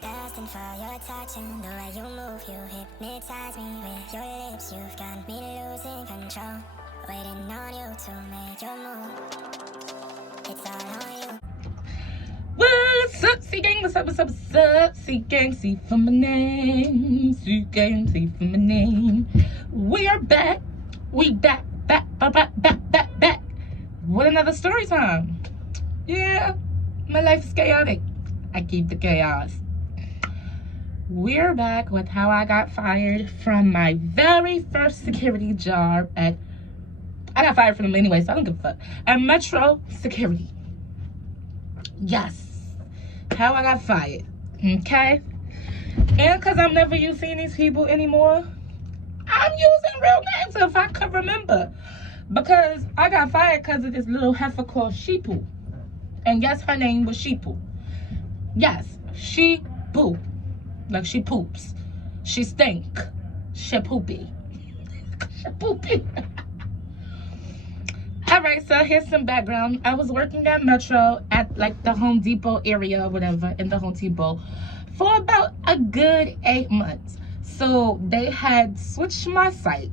Destined for your touch and the way you move, you hypnotize me with your lips. You've got me losing control, waiting on you to make your move. It's all on you. What's up, C gang? What's up? What's up? What's up? C gang, C for my name. C gang, C for my name. We are back. We back with another story time. Yeah, my life is chaotic. I keep the chaos. We're back with how I got fired from my very first security job I got fired from them anyway, so I don't give a fuck. At Metro Security. Yes. How I got fired. Okay? And because I'm never used to seeing these people anymore, I'm using real names if I could remember. Because I got fired because of this little heifer called Sheepu. And yes, her name was Sheepu. Yes, she poop. Like she poops. She stink. She poopy. She poopy. Alright, so here's some background. I was working at Metro at like the Home Depot area or whatever, in the Home Depot, for about a good 8 months. So they had switched my site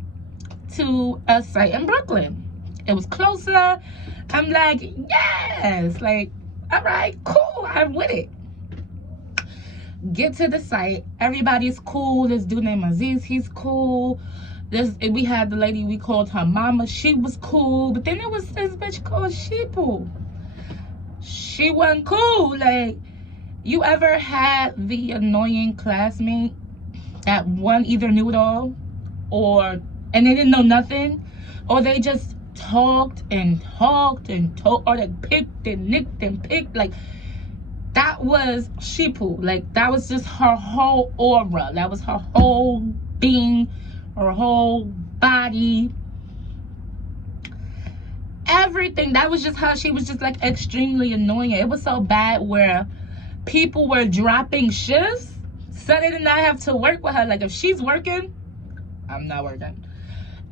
to a site in Brooklyn. It was closer. I'm like, yes, like, alright, cool, I'm with it. Get to the site, everybody's cool. This dude named Aziz, he's cool. We had the lady, we called her mama, she was cool. But then there was this bitch called Sheepu. She wasn't cool. Like, you ever had the annoying classmate that one either knew it all, and they didn't know nothing, or they just talked and talked and talked, or they picked and nicked and picked? Like, that was Sheepu. Like, that was just her whole aura. That was her whole being, her whole body. Everything. That was just her. She was just like extremely annoying. It was so bad where people were dropping shifts so they did not have to work with her. Like, if she's working, I'm not working.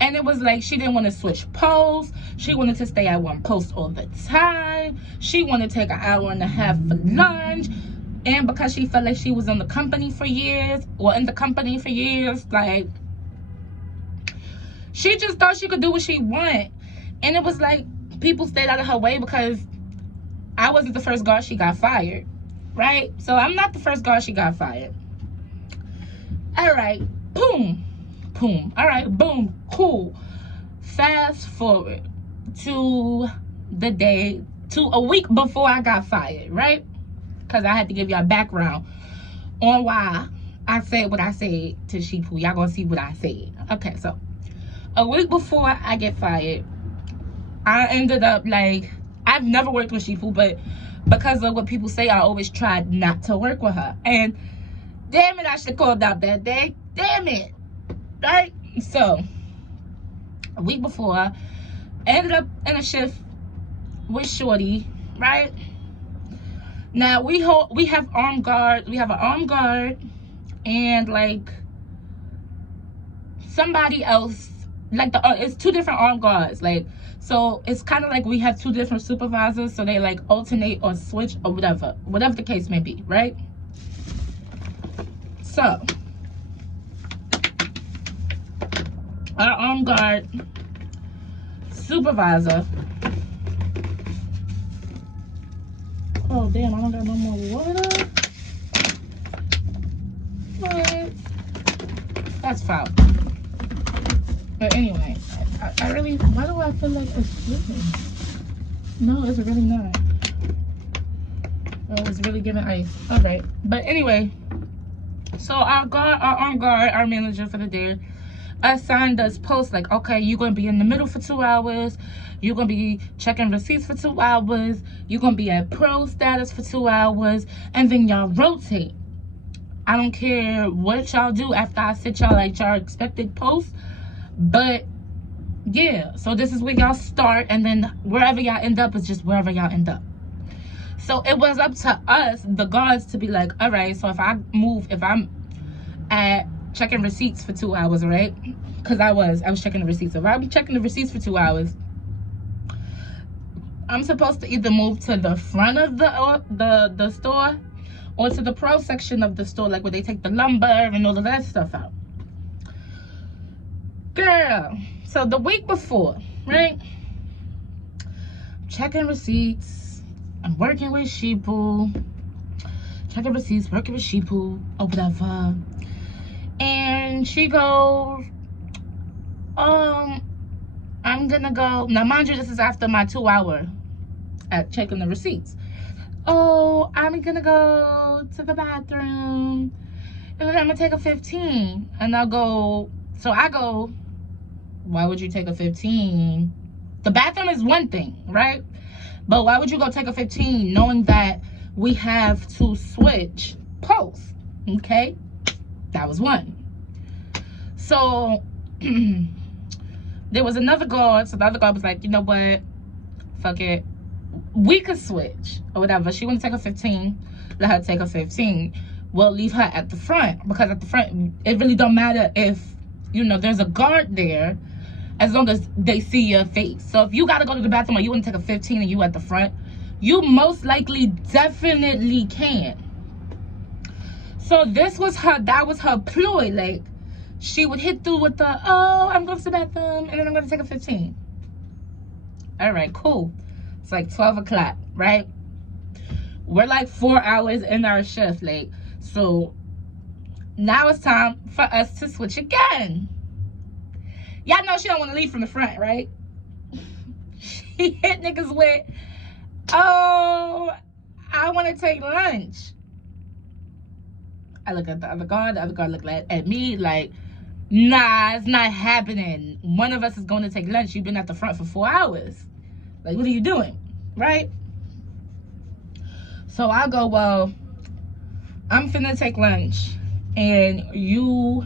And it was like she didn't want to switch posts. She wanted to stay at one post all the time. She wanted to take an hour and a half for lunch. And because she felt like she was in the company for years, like, she just thought she could do what she wanted. And it was like people stayed out of her way because I wasn't the first guard she got fired, right? So I'm not the first guard she got fired. All right, boom. All right, boom, cool. Fast forward to a week before I got fired, right? Because I had to give y'all background on why I said what I said to Sheepu. Y'all gonna see what I said. Okay, so a week before I get fired, I ended up, like, I've never worked with Sheepu, but because of what people say, I always tried not to work with her. And damn it, I should have called out that day. Damn it. Right? So, a week before, I ended up in a shift with Shorty, right? Now, we have armed guard. We have an armed guard and, like, somebody else. Like, it's two different armed guards. Like, so it's kind of like we have two different supervisors. So they, like, alternate or switch or whatever the case may be, right? So, our armed guard supervisor. Oh damn, I don't got no more water. What? That's foul. But anyway, I really, why do I feel like it's slipping? No, it's really not. Oh, it's really giving ice. Alright. But anyway, so our armed guard, our manager for the day, assigned us posts like, okay, you're going to be in the middle for 2 hours. You're going to be checking receipts for 2 hours. You're going to be at pro status for 2 hours. And then y'all rotate. I don't care what y'all do after I sit y'all like y'all expected posts. But, yeah. So this is where y'all start. And then wherever y'all end up is just wherever y'all end up. So it was up to us, the guards, to be like, all right, so if I'm at checking receipts for 2 hours, right? Because I was checking the receipts. So if I'll be checking the receipts for 2 hours, I'm supposed to either move to the front of the store or to the pro section of the store, like where they take the lumber and all of that stuff out. Girl, so the week before, right? Checking receipts. I'm working with Sheeple. Checking receipts, working with Sheeple, or whatever. And she goes, I'm gonna go. Now, mind you, this is after my 2 hour at checking the receipts. Oh, I'm gonna go to the bathroom. And then I'm gonna take a 15. And I'll go. So I go, why would you take a 15? The bathroom is one thing, right? But why would you go take a 15 knowing that we have to switch posts? Okay? That was one. So there was another guard. So the other guard was like, you know what? Fuck it. We could switch or whatever. She want to take a 15. Let her take a 15. We'll leave her at the front. Because at the front, it really don't matter if, you know, there's a guard there, as long as they see your face. So if you got to go to the bathroom or you want to take a 15 and you at the front, you most likely definitely can. So this was her, that was her ploy. Like, she would hit through with the, oh, I'm going to the bathroom and then I'm going to take a 15. All right, cool. It's like 12 o'clock, right? We're like 4 hours in our shift. Like, so now it's time for us to switch again. Y'all know she don't want to leave from the front, right? She hit niggas with, oh, I want to take lunch. I look at the other guard looked at me like, nah, it's not happening. One of us is going to take lunch. You've been at the front for 4 hours. Like, what are you doing? Right? So I go, well, I'm finna take lunch. And you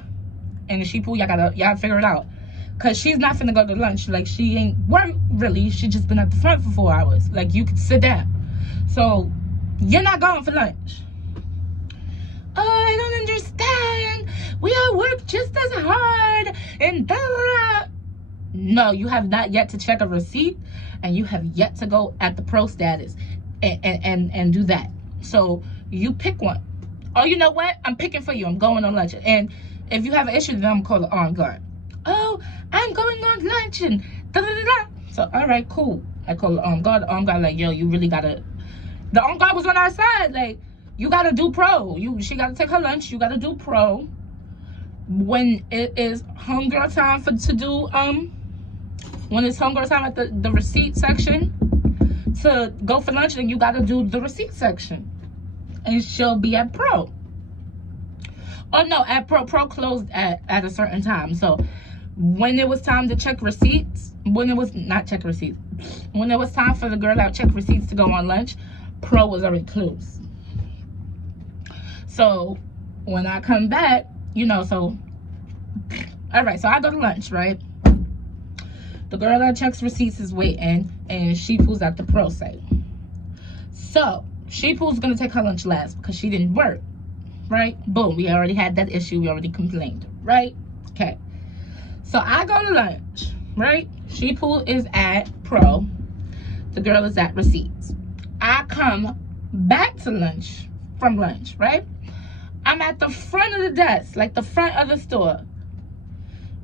and the Sheeple, y'all figure it out. Because she's not finna go to lunch. Like, she ain't work, really. She just been at the front for 4 hours. Like, you could sit down. So, you're not going for lunch. Oh, I don't understand. We all work just as hard. And blah, blah, blah. No, you have not yet to check a receipt. And you have yet to go at the pro status. And do that. So, you pick one. Oh, you know what? I'm picking for you. I'm going on lunch. And if you have an issue, then I'm going to call the armed guard. Oh, I'm going on lunch and da-da-da-da. So, all right, cool. I call the armed guard. The armed guard like, yo, you really got to... The armed guard was on our side. Like, you got to do pro. She got to take her lunch. You got to do pro. When it is homegirl time to do... When it's homegirl time at the receipt section to go for lunch, then you got to do the receipt section. And she'll be at pro. Oh, no, at pro closed at a certain time. So, when it was time to check receipts, when it was time for the girl that check receipts to go on lunch, pro was already closed. So, when I come back, you know, so, all right, so I go to lunch, right? The girl that checks receipts is waiting, and Sheeple's at the pro site. So, Sheeple's gonna take her lunch last because she didn't work, right? Boom, we already had that issue. We already complained, right? Okay. So, I go to lunch, right? Sheeple is at pro. The girl is at receipts. I come back to lunch, from lunch, right? I'm at the front of the desk, like the front of the store,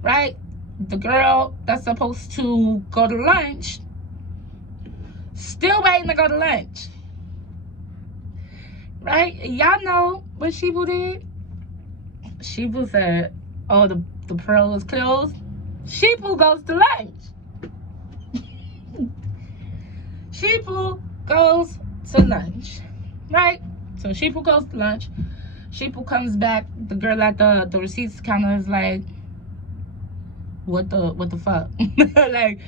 right? The girl that's supposed to go to lunch, still waiting to go to lunch. Right? Y'all know what Sheeple did? Sheeple said, oh, the pro is closed. Sheeple goes to lunch. Sheeple goes to lunch. Right? So Sheeple goes to lunch. Sheeple comes back. The girl at the receipts counter is like, what the fuck? Like,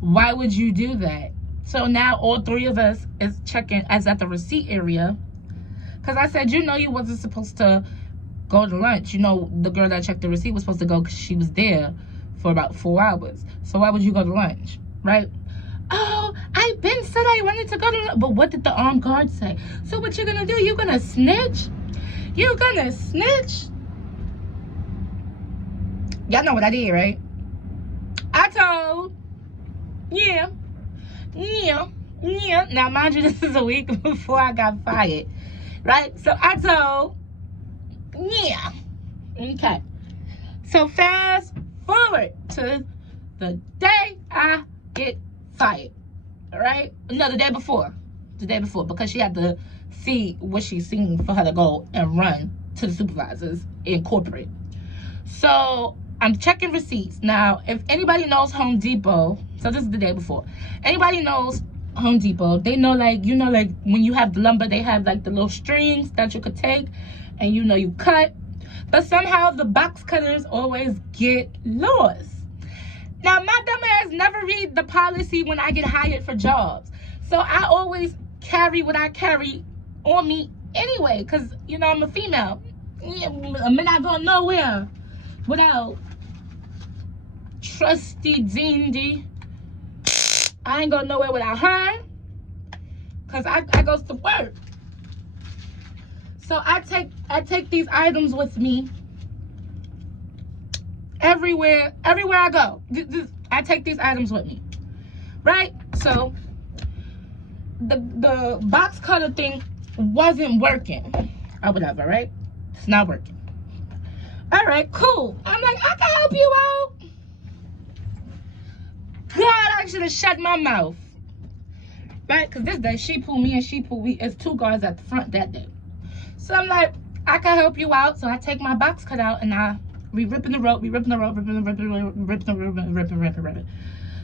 why would you do that? So now all three of us is checking as at the receipt area. Because I said, you know, you wasn't supposed to go to lunch. You know, the girl that checked the receipt was supposed to go because she was there for about 4 hours. So why would you go to lunch? Right? Oh, I been said I wanted to go to lunch. But what did the armed guard say? So what you gonna do? You gonna snitch? You gonna snitch? Y'all know what I did, right? I told, yeah. Now, mind you, this is a week before I got fired. Right? So I told, yeah. Okay. So fast forward to the day I get fired. All right? No, the day before. The day before, because she had to see what she's seen for her to go and run to the supervisors in corporate. So I'm checking receipts. Now, if anybody knows Home Depot, so this is the day before. Anybody knows Home Depot, they know, like, you know, like when you have the lumber, they have like the little strings that you could take and, you know, you cut. But somehow the box cutters always get lost. Now, my dumb ass never read the policy when I get hired for jobs. So I always carry what I carry on me anyway, because, you know, I'm a female. I'm not going nowhere without trusty Zindy. I ain't going nowhere without her, because I goes to work. So I take these items with me everywhere I go. I take these items with me, right? So the box cutter thing wasn't working or whatever, right? It's not working. All right, cool. I'm like, I can help you out. God, I should have shut my mouth, right? Because this day she pulled me and she pulled me. It's two guards at the front that day. So I'm like, I can help you out. So I take my box cut out and we ripping the rope.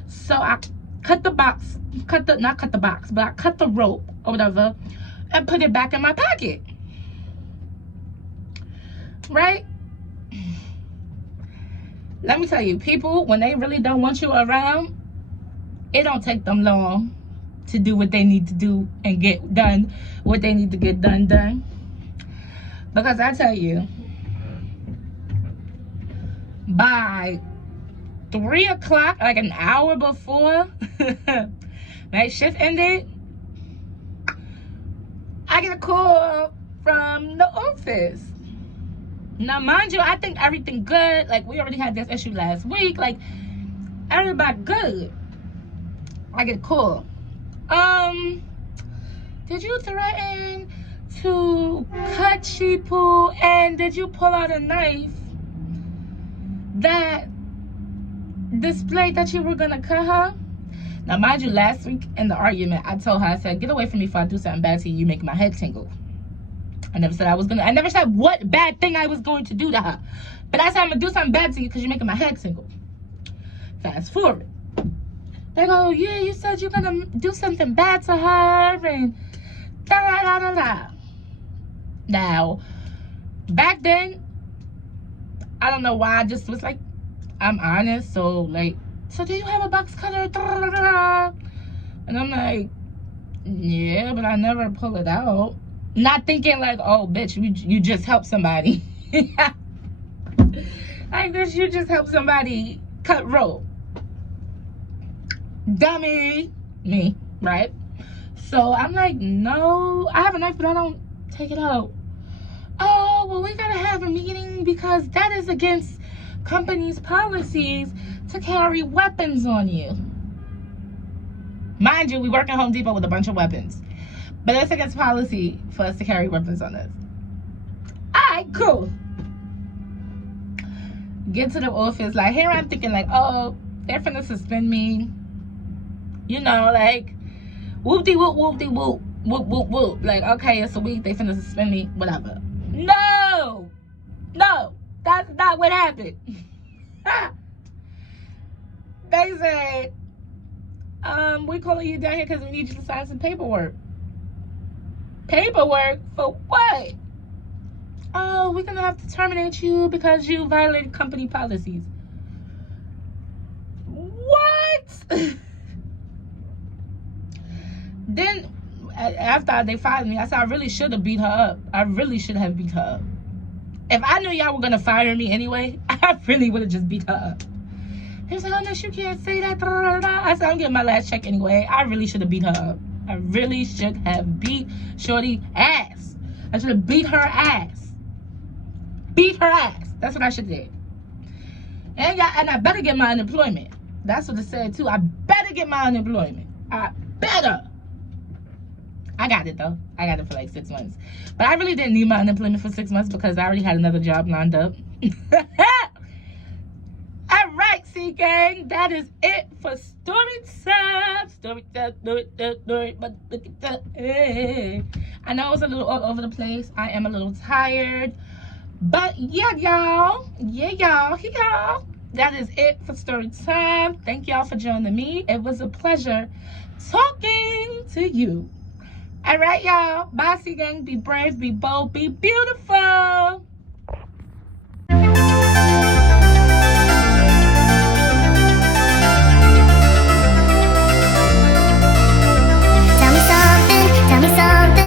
So I cut the box, not cut the box, but I cut the rope or whatever and put it back in my pocket. Right? Let me tell you, people, when they really don't want you around, it don't take them long to do what they need to do and get done what they need to get done. Because I tell you, by 3 o'clock, like an hour before my shift ended, I get a call from the office. Now, mind you, I think everything good. Like, we already had this issue last week. Like, everybody good. I get a call. Did you threaten to cut Sheeple, and did you pull out a knife that displayed that you were gonna cut her? Now, mind you, last week in the argument, I told her, I said, get away from me if I do something bad to you. You make my head tingle. I never said what bad thing I was going to do to her. But I said, I'm gonna do something bad to you because you're making my head tingle. Fast forward. They go, yeah, you said you're gonna do something bad to her and da-da-da-da-da. Now, back then, I don't know why, I just was like, I'm honest, so like, so do you have a box cutter? Da-da-da-da. And I'm like, yeah, but I never pull it out. Not thinking like, oh, bitch, you just helped somebody. Like this, you just helped somebody cut rope. Dummy. Me, right? So I'm like, no, I have a knife, but I don't take it out. Oh, well, we gotta have a meeting because that is against company's policies to carry weapons on you. Mind you, we work at Home Depot with a bunch of weapons. But it's against policy for us to carry weapons on us. Alright, cool. Get to the office. Like, here I'm thinking like, oh, they're finna suspend me. You know, like, whoop-de-whoop, whoop-de-whoop, whoop-whoop-whoop. Like, okay, it's a week, they finna suspend me, whatever. No! No! That's not what happened. They said, we calling you down here because we need you to sign some paperwork. Paperwork for what? Oh, we're gonna have to terminate you because you violated company policies. What? Then after they fired me, I said I really should have beat her up. I really should have beat her up. If I knew y'all were gonna fire me anyway, I really would have just beat her up. He was like, oh no, you can't say that. I said, I'm getting my last check anyway. I really should have beat her up. I really should have beat Shorty ass. I should have beat her ass. Beat her ass. That's what I should have did. And I better get my unemployment. That's what it said too. I better get my unemployment. I better. I got it though. I got it for like 6 months. But I really didn't need my unemployment for 6 months because I already had another job lined up. All right, C gang, that is it for story time. Story time, story. But look at that. Hey. I know it was a little all over the place. I am a little tired. But yeah, y'all. Yeah, y'all. That is it for story time. Thank y'all for joining me. It was a pleasure talking to you. All right, y'all. Bye, C gang. Be brave, be bold, be beautiful.